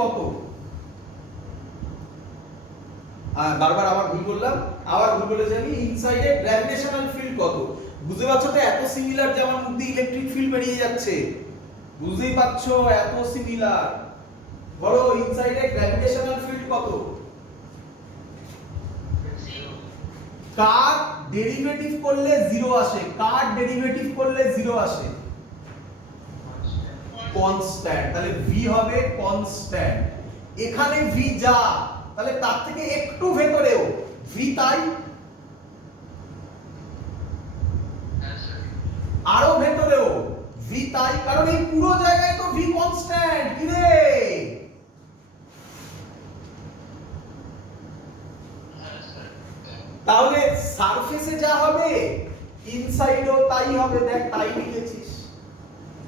কত? বারবার আবার ভুল বললাম, আবার ভুল বলেছি আমি। ইনসাইডে গ্র্যাভিটেশনাল ফিল্ড কত? বুঝতে পারছো তো, এত সিমিলার যে আমার মধ্যে ইলেকট্রিক ফিল্ড বেরিয়ে যাচ্ছে, বুঝতেই পারছো এত সিমিলার। বলো ইনসাইডে গ্র্যাভিটেশনাল ফিল্ড কত? কার ডেরিভেটিভ করলে 0 আসে? কার ডেরিভেটিভ করলে 0 আসে? কনস্ট্যান্ট। তাহলে v হবে কনস্ট্যান্ট। এখানে v যা, তাহলে তার থেকে একটু ভেতরেও v তাই, আরো ভেতরেও v তাই, কারণ এই পুরো জায়গায় তো v কনস্ট্যান্ট। কি রে, তাহলে সারফেসে যা হবে ইনসাইডেও তাই হবে। দেখ তাই লিখেছিস,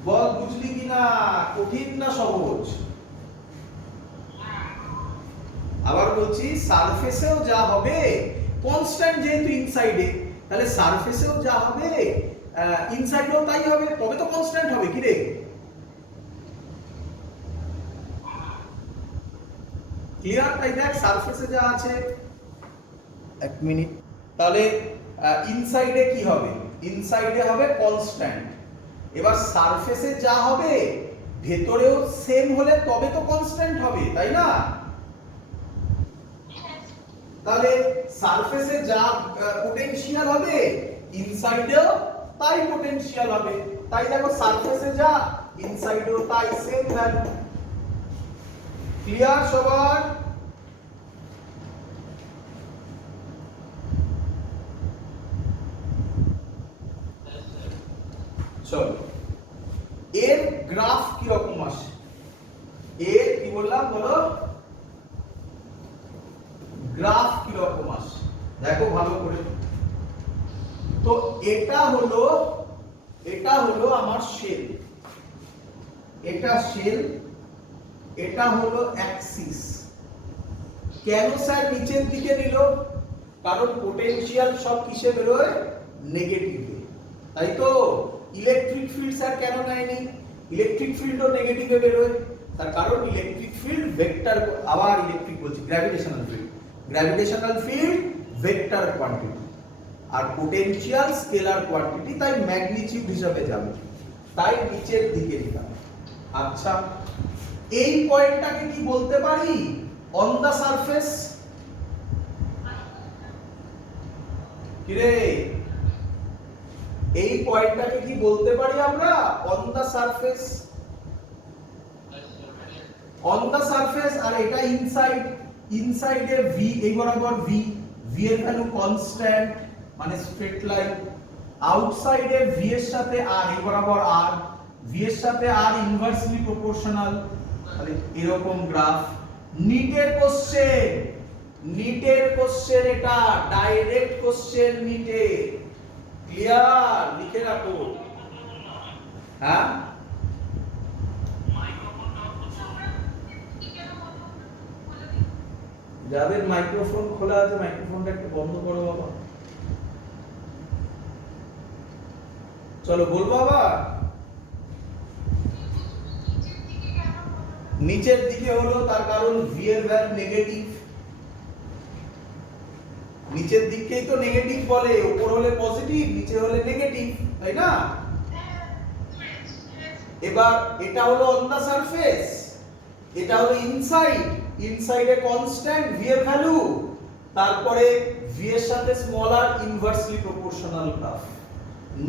বল বুঝলি কিনা? কঠিন না সহজ? আবার বলছি, সারফেসেও যা হবে কনস্ট্যান্ট, যেহেতু ইনসাইডে, তাহলে সারফেসেও যা হবে ইনসাইডেও তাই হবে, তবে তো কনস্ট্যান্ট হবে। কি রে, ক্লিয়ার? তাই দেখ সারফেসে যা আছে, এক মিনিট, তাহলে ইনসাইডে কি হবে? ইনসাইডে হবে কনস্ট্যান্ট। এবার সারফেসে যা হবে ভেতরেও সেম হলে তবে তো কনস্ট্যান্ট হবে, তাই না? তাহলে সারফেসে যা পোটেনশিয়াল হবে ইনসাইডেও তাই পোটেনশিয়াল হবে। তাই দেখো সারফেসে যা ইনসাইডেও তাই, সেম ভ্যালু। ক্লিয়ার সবার? চলো, এর গ্রাফ কি রকম আসে? এর কি বললাম বলো, গ্রাফ কি রকম আসে দেখো ভালো করে। তো এটা হলো আমার শেল, এটা শেল, এটা হলো অ্যাক্সিস। কেন স্যার নিচের দিকে নিল? কারণ পোটেনশিয়াল সব কিসে বেরোয়? নেগেটিভে, তাই তো। ইলেকট্রিক ফিল্ড স্যার কেন নেয়নি? ইলেকট্রিক ফিল্ডও নেগেটিভে বেরোয়, তার কারণ ইলেকট্রিক ফিল্ড ভেক্টর, আবার ইলেকট্রিক বলছি, gravitational field, gravitational field vector quantity, আর পোটেনশিয়াল স্কেলার কোয়ান্টিটি, তাই ম্যাগনিটিউড হিসাবে যাবে, তাই নিচের দিকে নিলাম। আচ্ছা, এই পয়েন্টটাকে কি বলতে পারি? On the surface. কি রে, এই পয়েন্টটাকে কি বলতে পারি আমরা? On the surface, on the surface. আর এটা ইনসাইড, ইনসাইডে v, এই বরাবর v, v এর ভ্যালু কনস্ট্যান্ট মানে স্ট্রেট লাইন। আউটসাইডে v এর সাথে r, এই বরাবর r, v এর সাথে r ইনভার্সলি প্রপোর্শনাল, তাহলে এরকম গ্রাফ। নিটের কোশ্চেন, নিটের কোশ্চেন, এটা ডাইরেক্ট কোশ্চেন নিটে। ক্লিয়ার? লিখে রাখো। হ্যাঁ, যাদের মাইক্রোফোন খোলা আছে মাইক্রোফোনটা একটু বন্ধ করো বাবা। চলো বলবো আবার। নিচের দিকে হলো তার কারণ v এর ভ্যালু নেগেটিভ, নিচের দিককেই তো নেগেটিভ বলে, উপর হলে পজিটিভ নিচে হলে নেগেটিভ, তাই না? এবার এটা হলো অন দা সারফেস, এটা হলো ইনসাইড, ইনসাইডে কনস্ট্যান্ট v এর ভ্যালু, তারপরে v এর সাথে small r inversely proportional graph.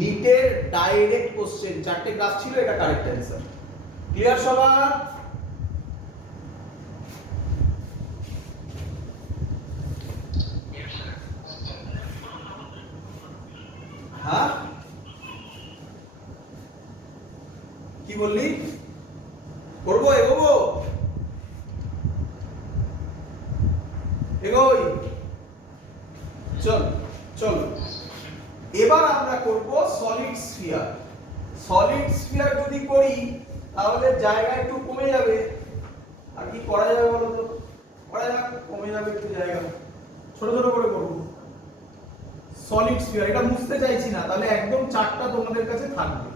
নিটের ডাইরেক্ট কোশ্চেন, চারটে গ্রাফ ছিল, এটা কারেক্ট অ্যানসার। ক্লিয়ার সবার? হ্যাঁ, কি বললি? করবো, এগোবো, এগোই, চল চল। এবার আমরা করব সলিড স্ফিয়ার। সলিড স্ফিয়ার যদি করি তাহলে জায়গা একটু কমে যাবে। আর কি করা যাবে বলো তো? করা যাক, কমে যাবে একটু জায়গা, ছোট ছোট করে করব। সলিড স্ফিয়ার, এটা মুছতে চাইছি না, তাহলে একদম চারটা তোমাদের কাছে থাকবে।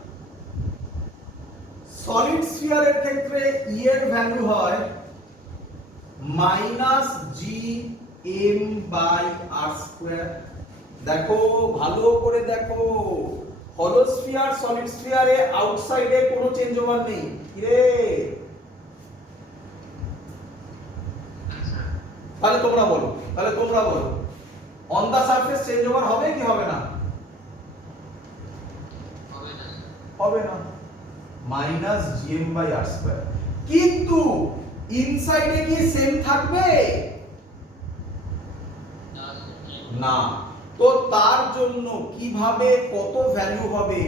সলিড স্ফিয়ারের ক্ষেত্রে ই এর ভ্যালু হয় minus G M by R square. দেখো ভালো করে দেখো, হলো স্ফিয়ার সলিড স্ফিয়ারে আউটসাইডে কোনো চেঞ্জ ওভার নেই। রে তাহলে তোমরা বলো, on the surface change over হবে কি হবে না? হবে না, minus GM by R square. কিন্তু ইনসাইডে কি সেম থাকবে না। তো তার জন্য কিভাবে কত ভ্যালু হবে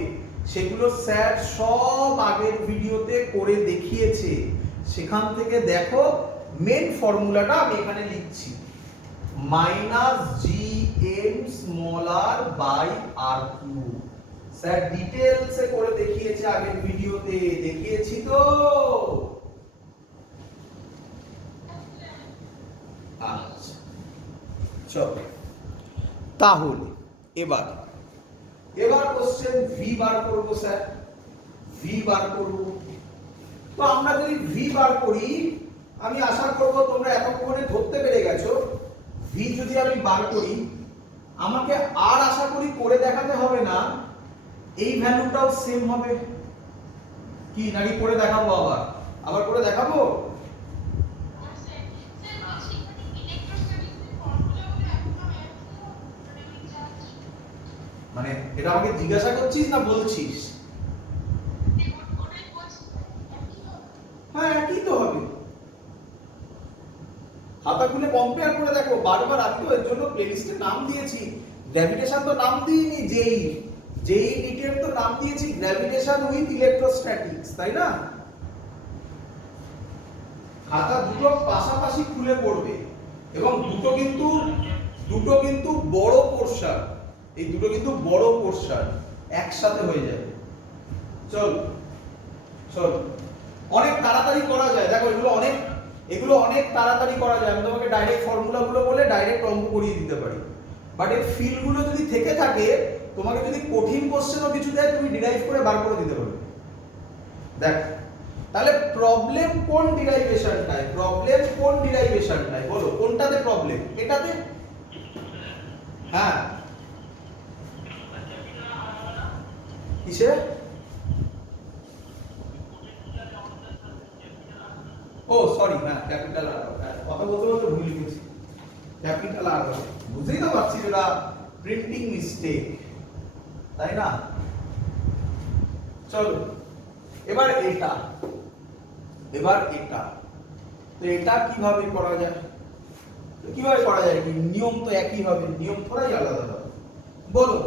সেগুলো স্যার সব আগের ভিডিওতে করে দেখিয়েছে, সেখান থেকে দেখো মেন ফর্মুলাটা আমি এখানে লিখছি, minus G M small R by R cube. Sir ডিটেইলসে করে দেখিয়েছে আগের ভিডিওতে, দেখিয়েছি তো। আচ্ছা চলো, তাহলে এবার কোশ্চেন ভি বার করব স্যার, ভি বার করব। তো আমরা যদি ভি বার করি, আমি আশা করব তোমরা এতক্ষণে ধরতে পেরে গেছো, ভি যদি আমি বার করি আমাকে আর আশা করি করে দেখাতে হবে না, এই ভ্যালুটাও সেম হবে কি নাকি করে দেখাবো? আবার করে দেখাবো? মানে এটা আমাকে জিজ্ঞাসা করছিস না বলছিস? হ্যাঁ একই তো হবে, খাতা খুলে কম্পেয়ার করে দেখো। বারবার আমি তো এর জন্য প্লেলিস্টে নাম দিয়েছি, গ্র্যাভিটেশন তো নাম দিইনি, যেই নিটের তো নাম দিয়েছি গ্র্যাভিটেশন উইথ ইলেকট্রোস্ট্যাটিক্স, তাই না? খাতা দুটো পাশাপাশি খুলে পড়বে, এবং দুটো কিন্তু বড় পোরশন, এই দুটো কিন্তু বড় পোরশন, একসাথে হয়ে যাবে। চল অনেক তাড়াতাড়ি করা যায়, দেখো এগুলো অনেক তাড়াতাড়ি করা যায়। আমি তোমাকে ডাইরেক্ট ফর্মুলাগুলো বলে ডাইরেক্ট অঙ্ক করিয়ে দিতে পারি, বাট এই ফিলগুলো যদি থেকে থাকে, তোমাকে যদি কঠিন কোশ্চেনও কিছু দেয় তুমি ডিরাইভ করে বার করে দিতে পারবে। দেখ তাহলে প্রবলেম কোন ডিরাইভেশনটায়, বলো কোনটাতে প্রবলেম? এটাতে? হ্যাঁ কিসে? ও সরি, হ্যাঁ ক্যাপিটাল আর, কথা বলতে ভুলে গেছি, ক্যাপিটাল আর। বুঝতেই তো পারছি এটা প্রিন্টিং মিস্টেক, তাই না? চলো এবার এটা তো এটা কিভাবে করা যায়? কি নিয়ম তো একই হবে, নিয়ম থোড়াই আলাদা হবে। বলো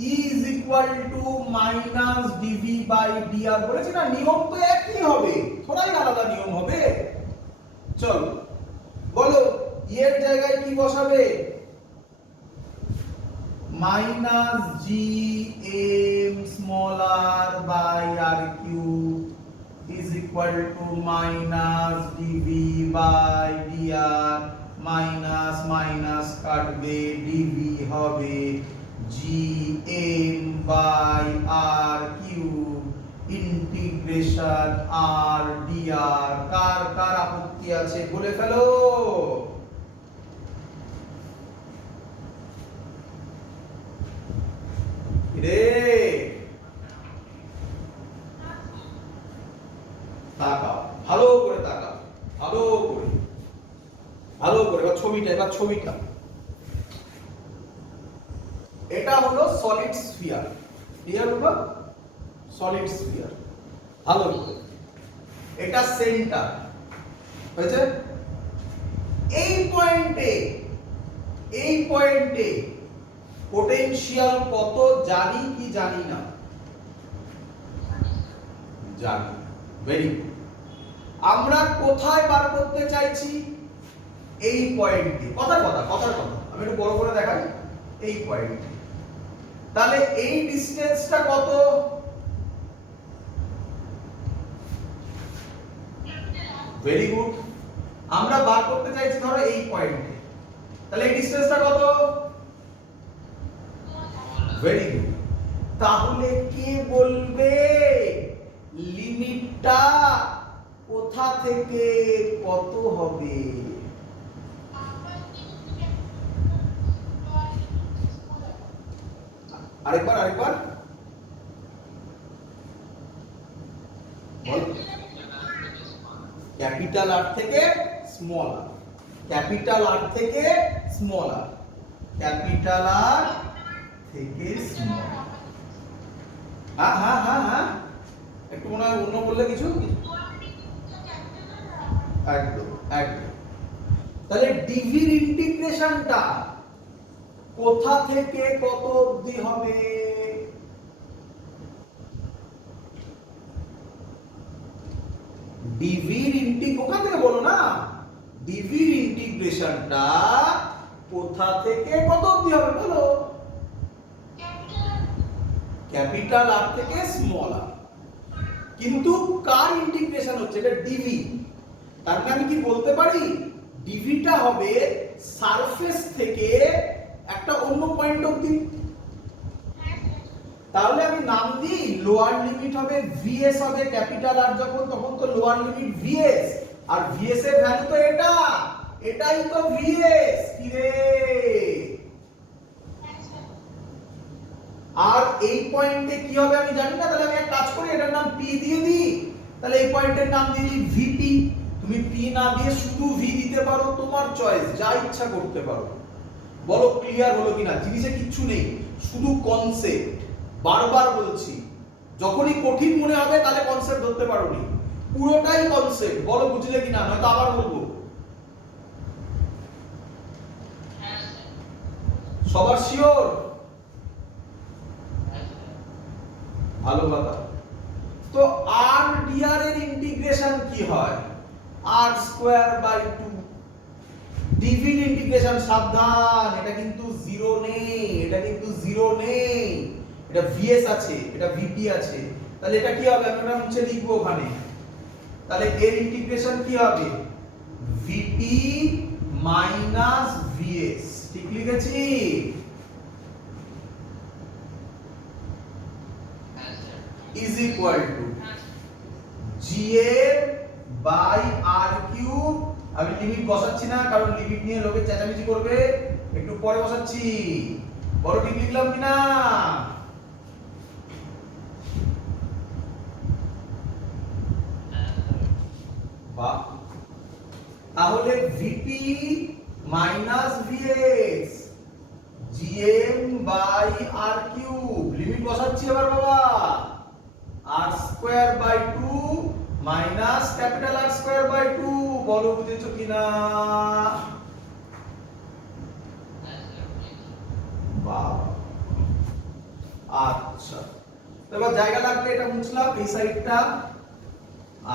E is equal to minus dv by dr, বলেছি না নিয়ম তো একই হবে, থোড়াই আলাদা নিয়ম হবে। চলো বলো এর জায়গায় কি বসাবে? Minus G M small R by R cube is equal to minus dv by dr, minus minus কাটবে, dv হবে gm by r cube integration r dr। কার আপত্তি আছে বলে ফেলো। রে তাকাও, ভালো করে তাকাও, ভালো করে এবার ছবিটা এটা হলো সলিড স্ফিয়ার, ক্লিয়ার হলো? সলিড স্ফিয়ার ভালো করে, এটা সেন্টার হয়েছে। এই পয়েন্টে পোটেনশিয়াল কত জানি কি জানি না? জানি, ভেরি গুড। আমরা কোথায় বার করতে চাইছি? এই পয়েন্টে। কথার কথা আমি একটু বড় করে দেখাই, এই পয়েন্টে। তাহলে এই ডিসটেন্সটা কত? Very good. আমরা বার করতে চাইছি ধরো এই পয়েন্টে, তাহলে এই ডিসটেন্সটা কত? Very good. তাহলে কে বলবে লিমিটটা কোথা থেকে কত হবে? আরেকবার বল। ক্যাপিটাল আর থেকে স্মল আর, ক্যাপিটাল আর থেকে স্মল আর, ক্যাপিটাল আর থেকে স্মল। হ্যাঁ হ্যাঁ হ্যাঁ হ্যাঁ, একটু মনে হয় অন্য বললে কিছু। একদম একদম। তাহলে ডিভির ইন্টিগ্রেশনটা কোথা থেকে কত অবধি হবে? ডিভির ওখান থেকে বলো না, ডিভির ইন্টিগ্রেশনটা কোথা থেকে কত অবধি হবে বলো? ক্যাপিটাল আর থেকে স্মল আর। কিন্তু কার ইন্টিগ্রেশন হচ্ছে? এটা ডিভি। তার মানে আমি কি বলতে পারি ডিভিটা হবে সারফেস থেকে একটা অন্য পয়েন্ট অবধি। তাহলে আমি নাম দিই লোয়ার লিমিট হবে ভিএস হবে, ক্যাপিটাল আর যখন তখন তো লোয়ার লিমিট ভিএস, আর ভিএস এর ভ্যালু তো এটা, এটাই তো ভিএস। কি রে? আর এই পয়েন্টে কি হবে আমি জানি না, তাহলে আমি এক কাজ করি এটার নাম পি দিয়ে দিই। তাহলে এই পয়েন্টের নাম দিয়ে দিই ভিপি। তুমি পি না দিয়ে শুধু ভি দিতে পারো, তোমার চয়েস, যা ইচ্ছা করতে পারো। বলো ক্লিয়ার হলো কিনা? জিনিসে কিচ্ছু নেই, শুধু কনসেপ্ট। বারবার বলছি, যখনই কঠিন মনে হবে তাহলে কনসেপ্ট ধরতে পারোনি, পুরোটাই কনসেপ্ট। বলো বুঝলে কিনা, নয়তো আবার বলবো। সবার শিওর? ভালো কথা। তো আর ডিআর এর ইন্টিগ্রেশন কি হয়? আর স্কয়ার বাই 2। ডিভির ইন্টিগ্রেশন, সাবধান, এটা কিন্তু জিরো নেই, এটা কিন্তু জিরো নেই, এটা ভিএস আছে, এটা ভিপি আছে। তাহলে এটা কি হবে? আমি এটা মুছে লিখবো ওখানে। তাহলে এর ইন্টিগ্রেশন কি হবে? VP minus VS. ঠিক লিখেছি? Is equal to GM by R cube. আমি লিমিট বসাচ্ছি না, কারণ লিমিট নিয়ে লোকে চেঁচামেচি করবে, একটু পরে বসাচ্ছি। বড় ঠিক লিখলাম কিনা? বাহ। তাহলে VP minus VS GM by R cube, limit বসাচ্ছি এবার বাবা। R square by 2 minus capital R square by 2। বলো বুঝেছো কিনা? বাহ। আচ্ছা, এবার জায়গা লাগবে, এটা মুছলাম এই সাইডটা।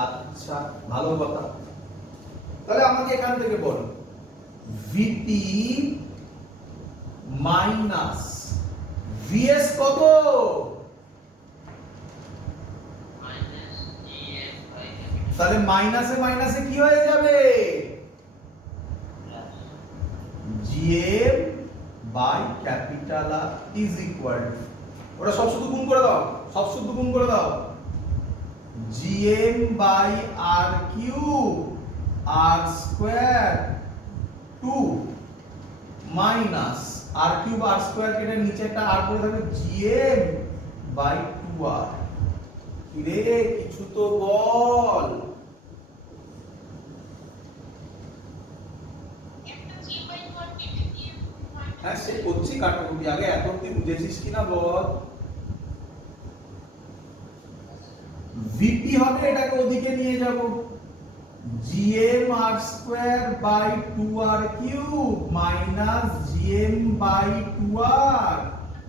আচ্ছা, ভালো কথা। তাহলে আমাকে এখান থেকে বল ভিপি মাইনাস ভিএস কত? তাহলে মাইনাসে মাইনাসে কি হয়ে যাবে? GM by capital R is equal to, ওটা সব শুধু গুণ করে দাও, সব শুধু গুণ করে দাও। GM by R cube R square 2 minus R cube R square কেটে নিচে একটা আর করে থাকবে জিএম বাই 2r। রে কিছু তো বল। হ্যাঁ সে করছি কাটাকুটি, আগে এত অব্দি বুঝেছিস কিনা বল। ভিপি হবে, এটাকে ওদিকে নিয়ে যাব, GM r square by 2r cube minus GM by 2r,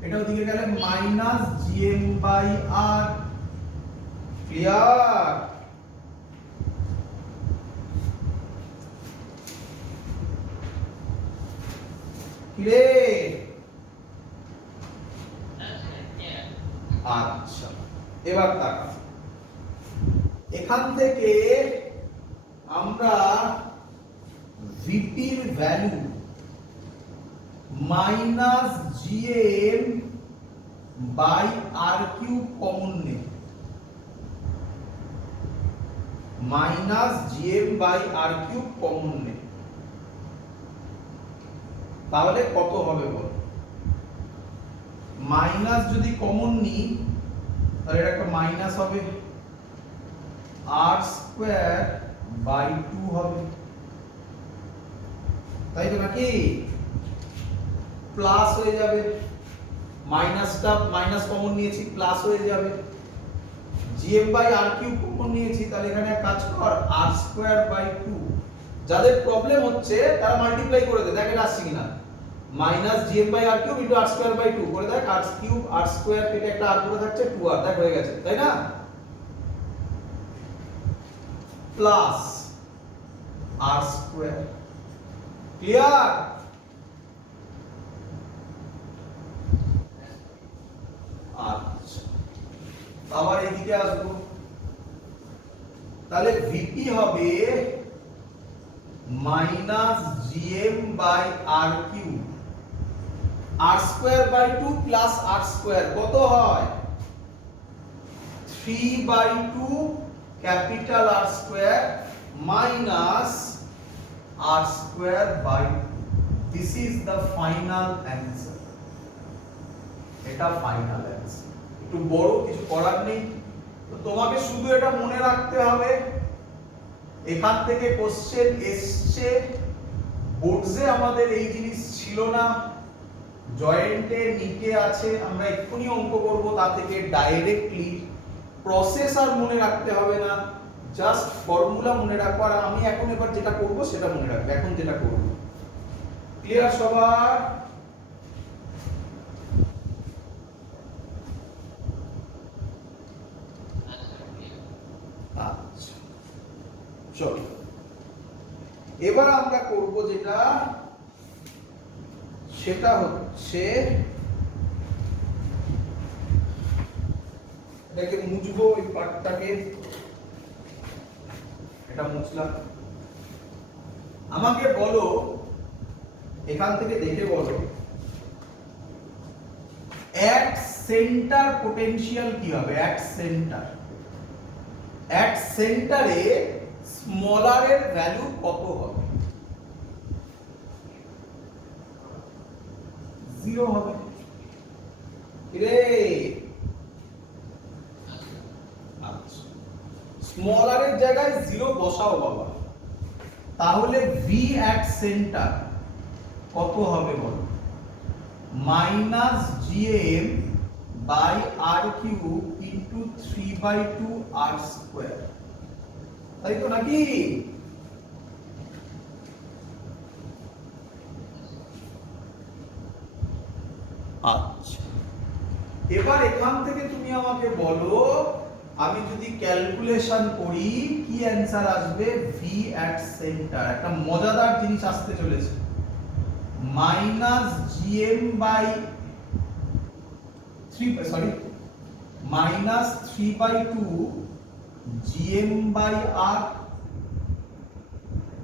এটা ওদিকে গেলে minus GM by r. Clear? রে আচ্ছা, এবার তাকা, এখান থেকে আমরা ভিপির value minus GM by R cube common নেই, minus GM by R cube common নেই, তাহলে কত হবে বল? মাইনাস যদি কমন নিই তাহলে এটা একটা মাইনাস হবে, আর স্কয়ার বাই 2 হবে, তাই তো নাকি? প্লাস হয়ে যাবে, মাইনাসটা মাইনাস কমন নিয়েছি, প্লাস হয়ে যাবে। GM by R cube common নিয়েছি, তাহলে এখানে এক কাজ কর, আর স্কয়ার বাই 2। যাদের প্রবলেম হচ্ছে তারা মাল্টিপ্লাই করে দে, দেখ এটা আসছে কিনা। Minus GM by R cube into R square by 2 করে দেখ, আর কিউব আর স্কয়ার কেটে একটা আর পড়ে থাকছে 2r, দেখ হয়ে গেছে, তাই না? Plus R square, clear? আচ্ছা, আবার এদিকে আসবো, তাহলে ভিপি হবে minus GM by R cube R square by 2 plus R square কত হয়? 3 by 2 capital R square minus R square by 2। This is the final answer. এটা ফাইনাল অ্যান্সার। একটু বড়, কিছু করার নেই, তো তোমাকে শুধু এটা মনে রাখতে হবে, এখান থেকে কোশ্চেন এসছে, বোর্ডসে আমাদের এই জিনিস ছিল না, জয়েন্টে নিটে আছে, আমরা এক্ষুনি অঙ্ক করব, তা থেকে ডাইরেক্টলি প্রসেস আর মনে রাখতে হবে না, জাস্ট ফর্মুলা মনে রাখো। আর আমি এখন এবার যেটা করব সেটা মনে রাখবে, এখন যেটা করব। ক্লিয়ার সবার? আচ্ছা, চলো এবার আমরা করব যেটা, সেটা হচ্ছে এটাকে মুছবো, এই পার্টটাকে, এটা মুছলাম। আমাকে বলো, এখান থেকে দেখে বলো, অ্যাট সেন্টার পোটেনশিয়াল কি হবে? অ্যাট সেন্টার, অ্যাট সেন্টারে স্মলার এর ভ্যালু কত হবে? 0 হবে। রে আচ্ছা, স্মলার এর জায়গায় 0 বসাও বাবা, তাহলে ভি অ্যাট সেন্টার কত হবে বলো? Minus GM by R cube into 3 by 2 R square, তাই তো নাকি? আচ্ছা, এবার এখান থেকে তুমি আমাকে বলো, আমি যদি ক্যালকুলেশন করি কি অ্যান্সার আসবে? ভি অ্যাট সেন্টার, একটা মজাদার জিনিস আসতে চলেছে, minus GM by 3 by 2 GM by r,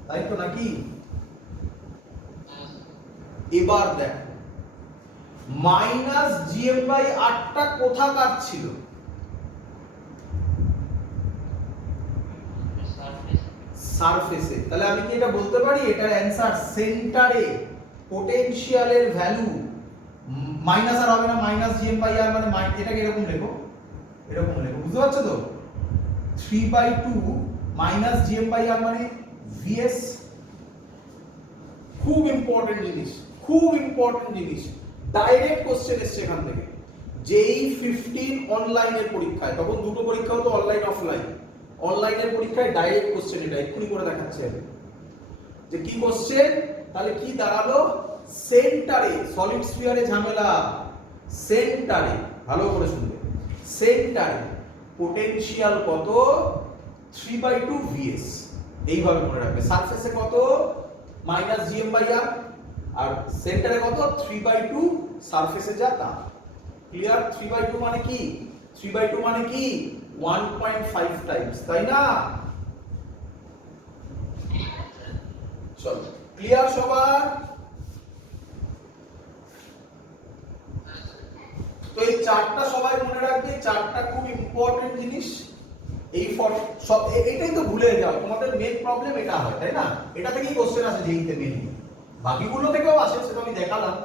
তাই তো নাকি? এবার দেখ, মাইনাস জিএম বাই আরটা কোথাকার ছিল? সারফেসে। তাহলে আমি কি এটা বলতে পারি এটার অ্যান্সার সেন্টারে পোটেনশিয়ালের ভ্যালু মাইনাস আর হবে না, মাইনাস জিএম বাই আর মানে এটাকে এরকম লেখো, এরকম লেখো, বুঝতে পারছো তো? 3 বাই 2 মাইনাস জিএম বাই আর মানে ভিএস। খুব ইম্পর্টেন্ট জিনিস, খুব ইম্পর্টেন্ট জিনিস, ডাইরেক্ট কোশ্চেন এসছে এখান থেকে। যেই 15 অনলাইনের পরীক্ষায়, তখন দুটো পরীক্ষা হতো, অনলাইন অফলাইন, অনলাইনের পরীক্ষায় ডাইরেক্ট কোশ্চেন, এটা এক্ষুনি করে দেখাচ্ছি আমি যে কি কোশ্চেন। তাহলে কি দাঁড়ালো? সেন্টারে, সলিড স্ফিয়ারে ঝামেলা, সেন্টারে, ভালো করে শুনবে, সেন্টারে পোটেনশিয়াল কত? 3 বাই 2 ভিএস, এইভাবে মনে রাখবে। সারফেসে কত? মাইনাস জিএম বাই আর, আর সেন্টারে কত? 3 বাই 2 সারফেসে যা তা। ক্লিয়ার? 3 বাই 2 মানে কি? 3 বাই 2 মানে কি? 1.5 টাইমস, তাই না? চলো, ক্লিয়ার সবার? তো এই চারটা সবাই মনে রাখবে, চারটা খুব ইম্পর্টেন্ট জিনিস। এই সব এটাই তো ভুলে যাও, তোমাদের মেন প্রবলেম এটা হয়, তাই না? এটা থেকেই কোশ্চেন আসে যেইতে মেনলি, বাকিগুলো থেকেও আসে, সেটা আমি দেখালাম,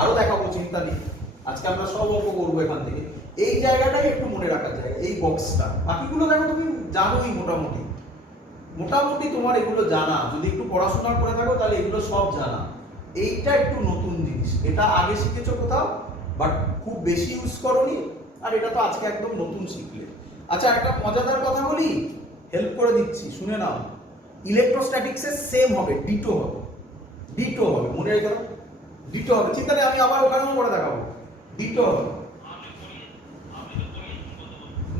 আরো দেখাবো, চিন্তা নেই। আজকে আমরা সব অঙ্ক করবো এখান থেকে। এই জায়গাটাই একটু মনে রাখার জায়গা, এই বক্সটা। বাকিগুলো দেখো তুমি জানোই মোটামুটি, মোটামুটি তোমার এগুলো জানা, যদি একটু পড়াশোনা করে থাকো তাহলে এগুলো সব জানা। এইটা একটু নতুন জিনিস, এটা আগে শিখেছো কোথাও বাট খুব বেশি ইউজ করোনি, আর এটা তো আজকে একদম নতুন শিখলে। আচ্ছা, একটা মজাদার কথা বলি, হেল্প করে দিচ্ছি, শুনে নাও। ইলেকট্রোস্ট্যাটিক্সে সেম হবে, ডিটো হবে, ডিটো হবে, মনে রেখে দাও, ডিটো হবে। চিন্তা নেই, আমি আবার ওখানেও করে দেখাবো, ডিটো হবে।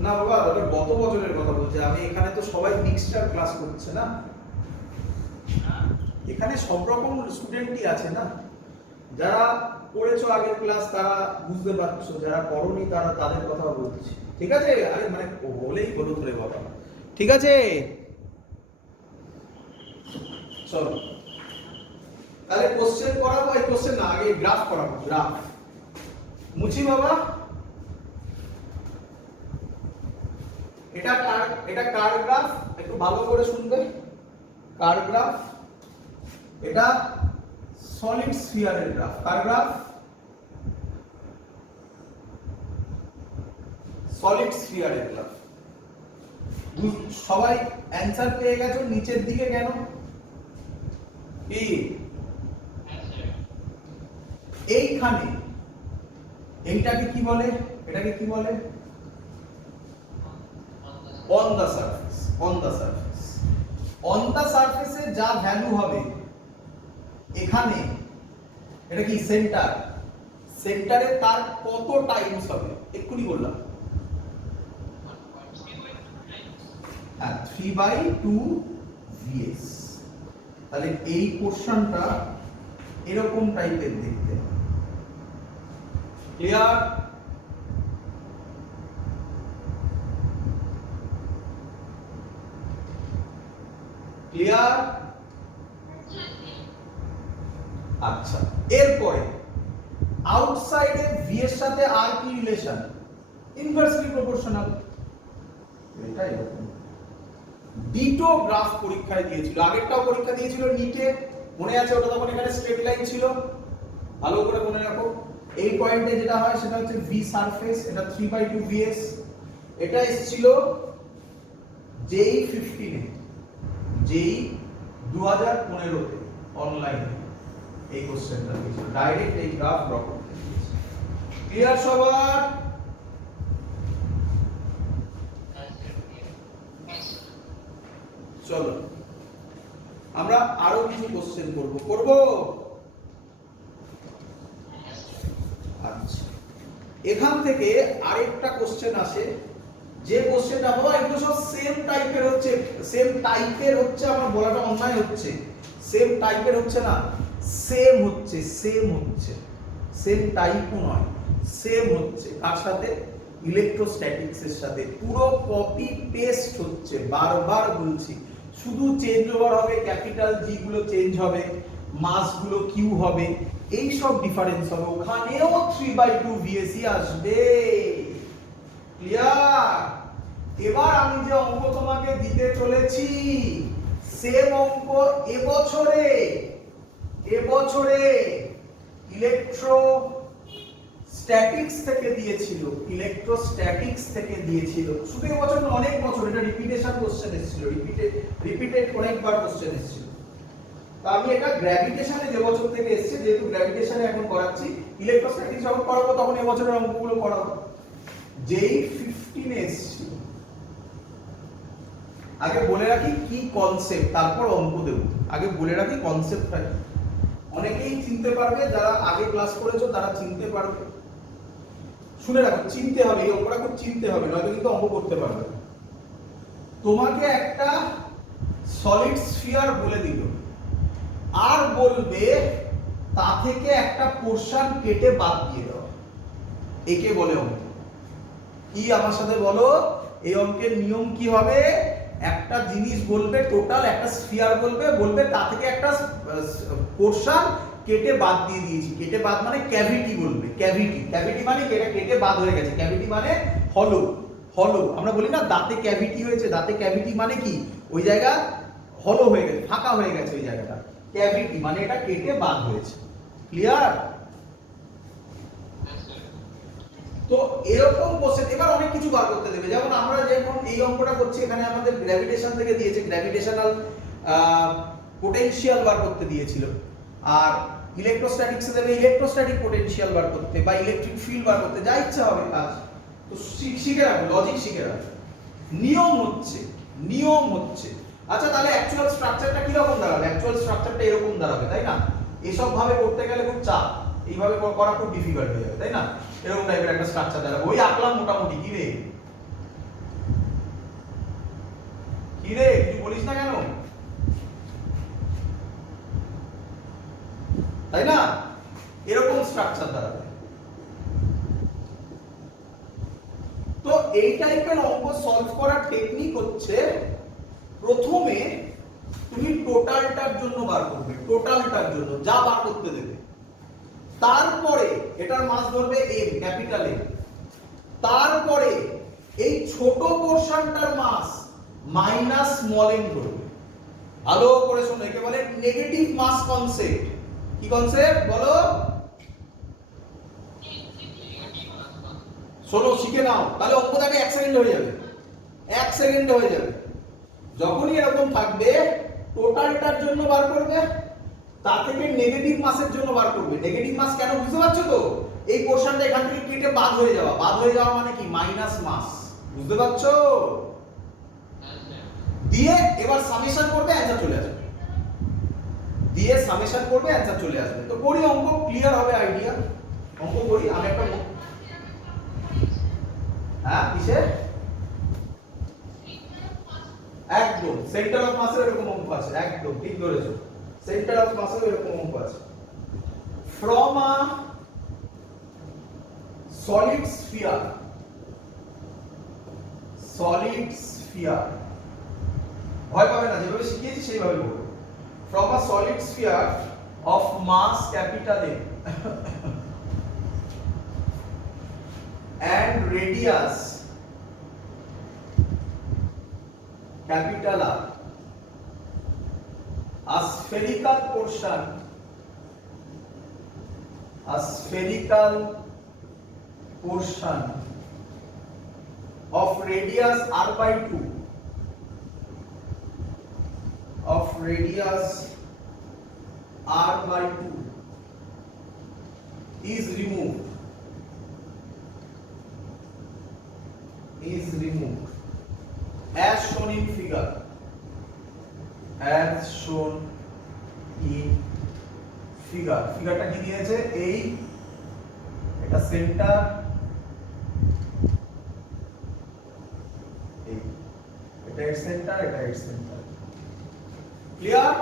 না বাবা, ওটা গত বছরের কথা বলছি আমি, এখানে তো সবাই মিক্সচার ক্লাস করছে না, এখানে সব রকম স্টুডেন্টই আছে না। যারা পড়েছো আগের ক্লাস তারা বুঝতে পারছো, যারা পড়োনি তারা তাদের কথা বলছি, ঠিক আছে? আরে মানে বলেই হলো ধরে বাবা, ঠিক আছে? চলো তাহলে কোশ্চেন করাবো, এই কোশ্চেন না, আগে গ্রাফ করাবো, গ্রাফ। মুচি বাবা, এটা কার গ্রাফ, একটু ভালো করে শুনবে, কার গ্রাফ, এটা সলিড স্ফিয়ারের গ্রাফ। কার গ্রাফ? সলিড স্ফিয়ারের গ্রাফ। সবাই অ্যানসার পেয়ে গেছো? নিচের দিকে কেন? কি এইখানে এইটাকে কি বলে? এটাকে কি বলে? On the surface, on the surface. On the সারফেসে যা ভ্যালু হবে এখানে, এটা কি সেন্টার, সেন্টারে তার কত টাইমস হবে? এক্ষুনি বললাম, হ্যাঁ, 3/2 vs। তাহলে এই পোরশনটা এরকম টাইপের দেখতে, ক্লিয়ার? ক্লিয়ার? আচ্ছা, এরপরে আউটসাইডে ভি এর সাথে আর কি রিলেশন? Inversely proportional. এটা এরকম ডিটো গ্রাফ পরীক্ষায় দিয়েছিল, আগেরটাও পরীক্ষা দিয়েছিল নিটে, মনে আছে? ওটা তখন এখানে স্ট্রেট লাইন ছিল, ভালো করে মনে রাখো। এই পয়েন্টে যেটা হয় সেটা হচ্ছে ভি সারফেস, এটা 3/2 vs। এটা এসেছিল জেই 15 এ, জেই 2015 তে অনলাইনে এই কোশ্চেনটা দিয়েছিল, ডাইরেক্ট এই গ্রাফ ড্র করতে দিয়েছে। ক্লিয়ার সবার? চলো আমরা আরো কিছু কোশ্চেন করব। আচ্ছা, এখান থেকে আরেকটা কোশ্চেন আসে, যে কোশ্চেনটা বাবা এগুলো সব সেম টাইপের হচ্ছে, সেম টাইপের হচ্ছে, আমার বলাটা অন্যায় হচ্ছে, সেম টাইপের হচ্ছে না, সেম হচ্ছে, সেম হচ্ছে, সেম টাইপও নয়, সেম হচ্ছে। কার সাথে? ইলেকট্রোস্ট্যাটিক্স এর সাথে। পুরো কপি পেস্ট হচ্ছে, বারবার বলছি, শুধু চেঞ্জ ওভার হবে, ক্যাপিটাল জি গুলো চেঞ্জ হবে, মাস গুলো কিউ হবে, এই সব ডিফারেন্স হবে। ওখানেও 3/2 ভিএসি আসবে, ক্লিয়ার? এবার আমি যে অঙ্ক তোমাকে দিতে চলেছি সেম অঙ্ক এবছরে ইলেকট্রোস্ট্যাটিক্স থেকে দিয়েছিল, ইলেকট্রোস্ট্যাটিক্স থেকে দিয়েছিল, শুধু এবছর না, অনেক বছর। এটা রিপিটেশন কোশ্চেন এসেছিল, রিপিটেড অনেকবার কোশ্চেন এসেছিল। তো আমি এটা গ্র্যাভিটেশনে যে বছর থেকে এসেছে, যেহেতু গ্র্যাভিটেশনে এখন করাচ্ছি, ইলেকট্রোস্ট্যাটিক্স যখন করাবো তখন এবছরের অঙ্কগুলো করাবো। যেই 15 এসেছিল, আগে বলে রাখি কি কনসেপ্ট, তারপর অঙ্ক দেব। আগে বলে রাখি কনসেপ্টটা কি, অনেকেই চিনতে পারবে, যারা আগে ক্লাস করেছো তারা চিনতে পারবে। শুনে রাখো, চিনতে হবে, এই অঙ্কটা খুব চিনতে হবে, নয়তো কিন্তু অঙ্ক করতে পারবে না। তোমাকে একটা সলিড স্ফিয়ার বলে দিল, আর বলবে তা থেকে একটা পোরশন কেটে বাদ দিয়ে দেওয়া, একে বলে অঙ্ক। কি আমার সাথে বলো, এই অঙ্কের নিয়ম কি হবে? একটা জিনিস বলবে, টোটাল একটা স্ফিয়ার বলবে তা থেকে একটা পোরশন কেটে বাদ দিয়ে দিয়েছি। কেটে বাদ মানে ক্যাভিটি বলবে, ক্যাভিটি মানে এটা কেটে বাদ হয়ে গেছে, ক্যাভিটি মানে হলো, হলো, আমরা বলি না দাঁতে ক্যাভিটি হয়েছে, দাঁতে ক্যাভিটি মানে কি ওই জায়গা হলো হয়ে গেছে, ফাঁকা হয়ে গেছে ওই জায়গাটা, ক্যাভিটি মানে এটা কেটে বাদ হয়েছে। ক্লিয়ার? তো এরকম কোশ্চেন এবার অনেক কিছু বার করতে দেবে, যেমন আমরা যেমন এই অঙ্কটা করছি এখানে আমাদের গ্র্যাভিটেশন থেকে দিয়েছে, গ্র্যাভিটেশনাল পোটেনশিয়াল বার করতে দিয়েছিল, আর ইলেকট্রোস্ট্যাটিক্সে দেবে ইলেকট্রোস্ট্যাটিক পোটেনশিয়াল বার করতে বা ইলেকট্রিক ফিল্ড বার করতে, যা ইচ্ছা হবে কাজ। তো শিখে রাখো, লজিক শিখে রাখো। নিয়ম হচ্ছে আচ্ছা তাহলে অ্যাকচুয়াল স্ট্রাকচারটা কি রকম দাঁড়াবে? অ্যাকচুয়াল স্ট্রাকচারটা এরকম দাঁড়াবে, তাই না? এসব ভাবে করতে গেলে খুব চাপ, এইভাবে করা খুব ডিফিকাল্ট হয়ে যাবে, তাই না? এরকম টাইপের একটা স্ট্রাকচার দাঁড়াবে। ওই আঁকলাম মোটামুটি, কি রে কিছু বলিস না কেন, তাই না? এরকম স্ট্রাকচার দাঁড়াবে। তো এই টাইপের অঙ্ক সলভ করার টেকনিক হচ্ছে প্রথমে তুমি টোটালটার জন্য বার করবে, টোটালটার জন্য যা বার করতে দেবে, তারপরে এটার মাস ধরবে এম, ক্যাপিটাল এম, তারপরে এই ছোট পোরশনটার মাস মাইনাস স্মল এম ধরবে। ভালো করে শোনো, একে বলে নেগেটিভ মাস কনসেপ্ট। কি কনসেপ্ট বলো? শোনো শিখে নাও, তাহলে অঙ্কটাকে 1 সেকেন্ড হয়ে যাবে, 1 সেকেন্ডে হয়ে যাবে। যখনই এরকম থাকবে টোটালটার জন্য বার করবে, তার থেকে নেগেটিভ মাসের জন্য বার করবে। নেগেটিভ মাস কেন বুঝতে পারছো তো? এই পোরশনটা এখান থেকে কেটে বাদ হয়ে যাওয়া মানে কি মাইনাস মাস, বুঝতে পারছো? দিয়ে এবার সামেশন করবে, অ্যানসার চলে আসবে, দিয়ে সামেশন করবে, অ্যানসার চলে আসবে। তো করি অঙ্ক, ক্লিয়ার হবে আইডিয়া। অঙ্ক করি আমি একটা, হ্যাঁ কিসে? একদম সেন্টার অফ মাসের এরকম অঙ্ক আছে, একদম ঠিক ধরেছো, সেন্টার অফ মাসের এরকম অঙ্ক আছে। ফ্রম আ সলিড স্ফিয়ার, ভয় পাবে না, যেভাবে শিখিয়েছি সেইভাবে বলবো। From a solid sphere of mass capital A and radius capital R, a spherical portion of radius r by 2 is removed as shown in figure, ফিগারটা কি দিয়েছে? এই এটা সেন্টার, এই এটা এর সেন্টার, এটা এর সেন্টার। ক্লিয়ার?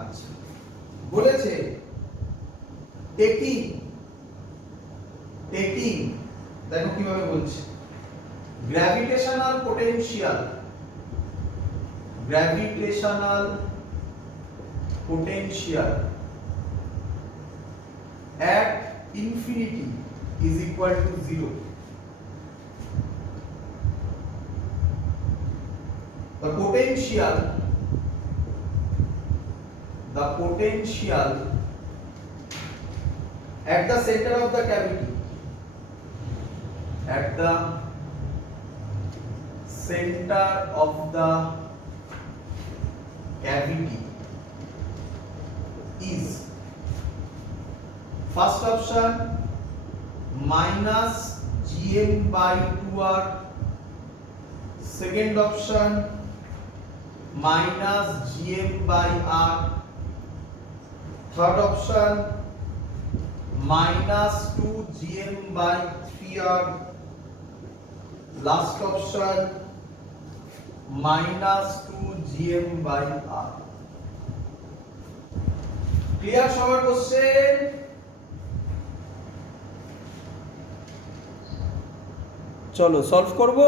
আচ্ছা বলেছে টেকিং, দেখো কিভাবে বলছে, gravitational potential at infinity is equal to 0. The potential at the center of the cavity, is first option minus gm by 2r, second option minus gm by r, third option minus 2 gm by 3r, last option minus 2 gm by r. Clear সবার question? চলো solve করব।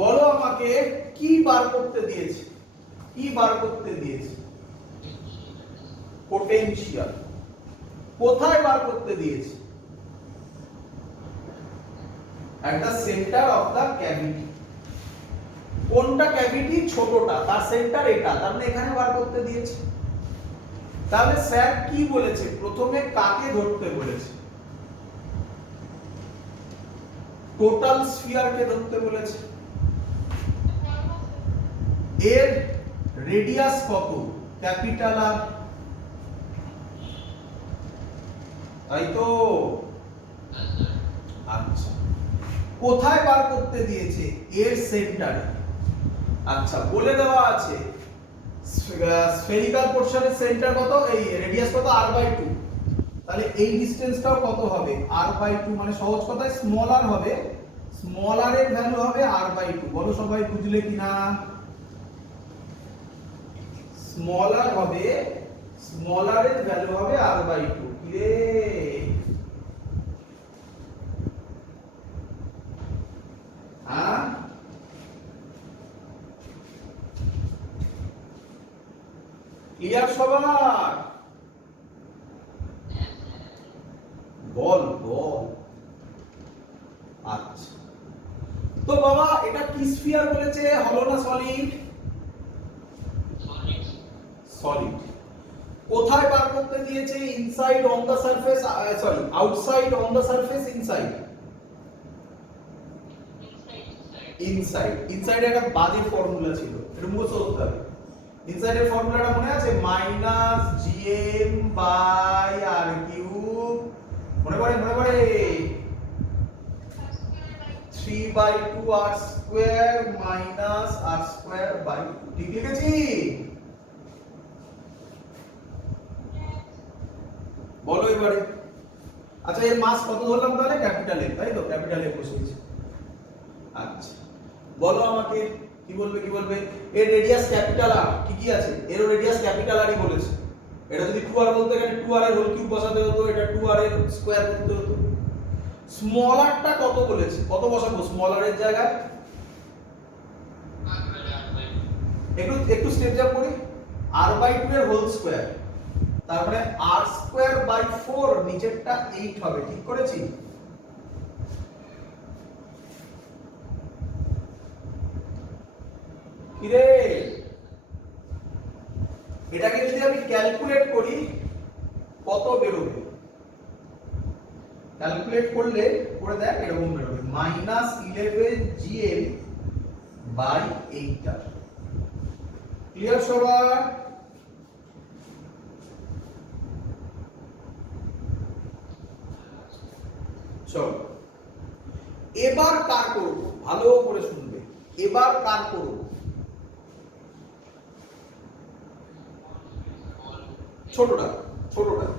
বলো আমাকে কি বার করতে দিয়েছে, potential কোথায় বার করতে দিয়েছে? at the center of the cavity। কোনটা ক্যাভিটি? ছোটটা, তার সেন্টার এটা, তার মানে এখানে বার করতে দিয়েছে। তাহলে স্যার কি বলেছে? প্রথমে কাকে ধরতে বলেছে? টোটাল স্ফিয়ারকে ধরতে বলেছে। এর রেডিয়াস কত? ক্যাপিটাল আর, তাই তো? আচ্ছা, কোথায় বার করতে দিয়েছে? এর সেন্টারে। আচ্ছা, বলে দেওয়া আছে স্ফেরিক্যাল পোরশনের সেন্টার কত, এই রেডিয়াস কত, r/2। তাহলে এই ডিসটেন্সটাও কত হবে? r/2, মানে সহজ কথায় স্মল আর হবে, স্মল আর এর ভ্যালু হবে r/2। বলো সবাই বুঝলে কিনা? স্মল আর হবে, স্মল আর এর ভ্যালু হবে r/2। কি রে, হ্যাঁ? ক্লিয়ার সবার? বল বল। আচ্ছা, তো বাবা এটা কি স্ফিয়ার বলেছে? হলো না সলিড? সলিড। কোথায় বার করতে দিয়েছে? Inside on the surface, sorry outside on the surface, inside? Inside. Inside একটা বাজে ফর্মুলা ছিল, এটা মুখস্থ করতে হবে। ইনসাইড এর ফর্মুলাটা মনে আছে? Minus GM by R cube, মনে পড়ে? মনে পড়ে? 3/2 r square minus R square by 2। ঠিক লিখেছি? বলো এবারে। আচ্ছা, এর মাস কত ধরলাম তাহলে? ক্যাপিটাল এ, তাই তো? ক্যাপিটাল এ বসেছে। আচ্ছা, বলো আমাকে কি বলবে, কি বলবে? এর রেডিয়াস ক্যাপিটাল আর, ঠিকই আছে, এর রেডিয়াস ক্যাপিটাল আরই বলেছে। এটা যদি 2r বলতে, এখানে 2r এর হোল কিউব বসাতে হতো, এটা 2r এর স্কয়ার করতে হতো। স্মল আরটা কত বলেছে? কত বসাবো স্মল আর এর জায়গায়? একটু স্টেপ জাম্প করি। r/2 এর হোল স্কয়ার, তার মানে r স্কয়ার বাই 4, নিচেরটা 8 হবে। ঠিক করেছি? কি রে, এটাকে যদি আমি ক্যালকুলেট করি কত বেরোবে? ক্যালকুলেট করলে করে দেখ, এরকম বেরোবে -11 gm বাই 8। ক্লিয়ার সবার? চলো এবার কার করব, ভালো করে শুনবে। এবার কার করব? ছোটটা, ছোটটা।